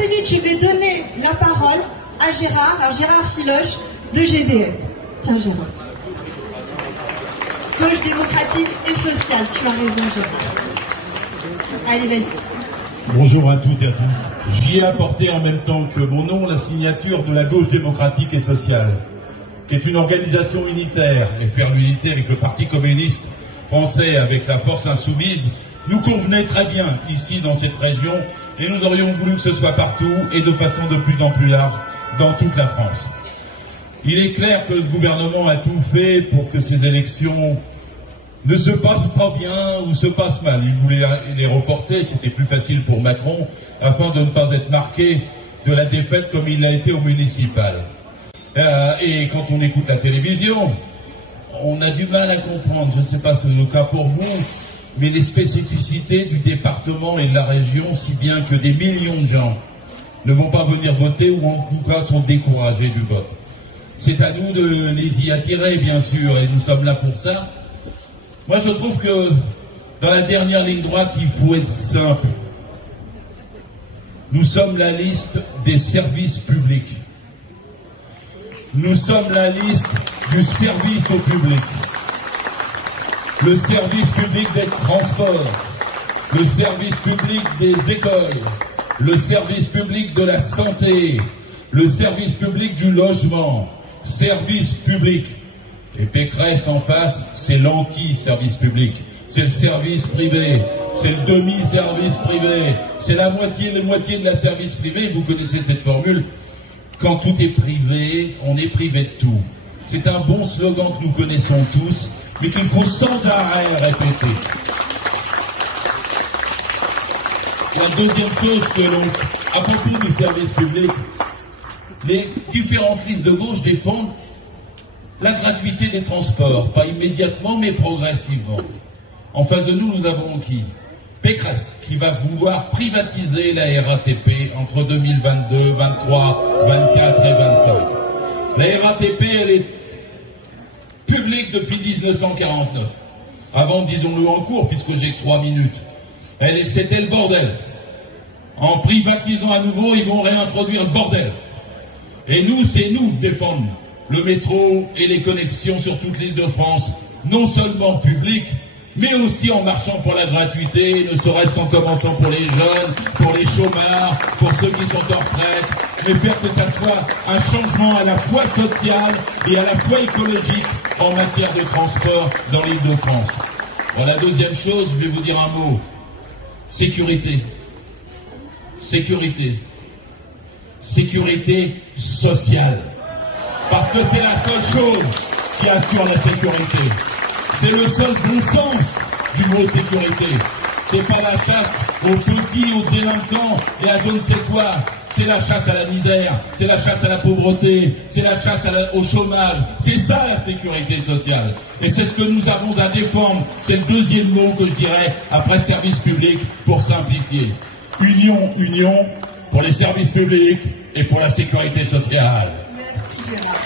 très vite, je vais donner la parole à Gérard Siloche de GDF. Tiens, Gérard. Gauche démocratique et sociale. Tu as raison, Gérard. Allez, vas-y. Bonjour à toutes et à tous. J'y ai apporté en même temps que mon nom la signature de la Gauche démocratique et sociale, qui est une organisation unitaire. Et faire l'unité avec le Parti communiste français, avec la force insoumise, nous convenait très bien ici dans cette région, et nous aurions voulu que ce soit partout et de façon de plus en plus large dans toute la France. Il est clair que le gouvernement a tout fait pour que ces élections ne se passent pas bien ou se passent mal. Il voulait les reporter, c'était plus facile pour Macron, afin de ne pas être marqué de la défaite comme il l'a été au municipal. Et quand on écoute la télévision, on a du mal à comprendre, je ne sais pas si c'est le cas pour vous, mais les spécificités du département et de la région, si bien que des millions de gens ne vont pas venir voter ou en tout cas sont découragés du vote. C'est à nous de les y attirer, bien sûr, et nous sommes là pour ça. Moi, je trouve que dans la dernière ligne droite, il faut être simple. Nous sommes la liste des services publics. Nous sommes la liste du service au public. Le service public des transports, le service public des écoles, le service public de la santé, le service public du logement, service public. Et Pécresse en face, c'est l'anti-service public. C'est le service privé, c'est le demi-service privé, c'est la moitié de la service privé. Vous connaissez cette formule, quand tout est privé, on est privé de tout. C'est un bon slogan que nous connaissons tous, mais qu'il faut sans arrêt répéter. La deuxième chose que l'on, à propos du service public, les différentes listes de gauche défendent la gratuité des transports, pas immédiatement mais progressivement. En face de nous, nous avons qui? Pécresse, qui va vouloir privatiser la RATP entre 2022, 23, 24 et 25. La RATP, elle est publique depuis 1949. Avant, disons-le en cours, puisque j'ai que 3 minutes. C'était le bordel. En privatisant à nouveau, ils vont réintroduire le bordel. Et nous, c'est nous de défendre le métro et les connexions sur toute l'île de France, non seulement publiques, mais aussi en marchant pour la gratuité, ne serait-ce qu'en commençant pour les jeunes, pour les chômeurs, pour ceux qui sont en retraite, mais faire que ça soit un changement à la fois social et à la fois écologique en matière de transport dans l'île de France. Bon, la deuxième chose, je vais vous dire un mot. Sécurité. Sécurité. Sécurité sociale. Parce que c'est la seule chose qui assure la sécurité. C'est le seul bon sens du mot sécurité. C'est pas la chasse aux petits, aux délinquants et à je ne sais quoi. C'est la chasse à la misère, c'est la chasse à la pauvreté, c'est la chasse au chômage. C'est ça la sécurité sociale. Et c'est ce que nous avons à défendre. C'est le deuxième mot que je dirais après service public pour simplifier. Union, union pour les services publics et pour la sécurité sociale. Merci Gérard.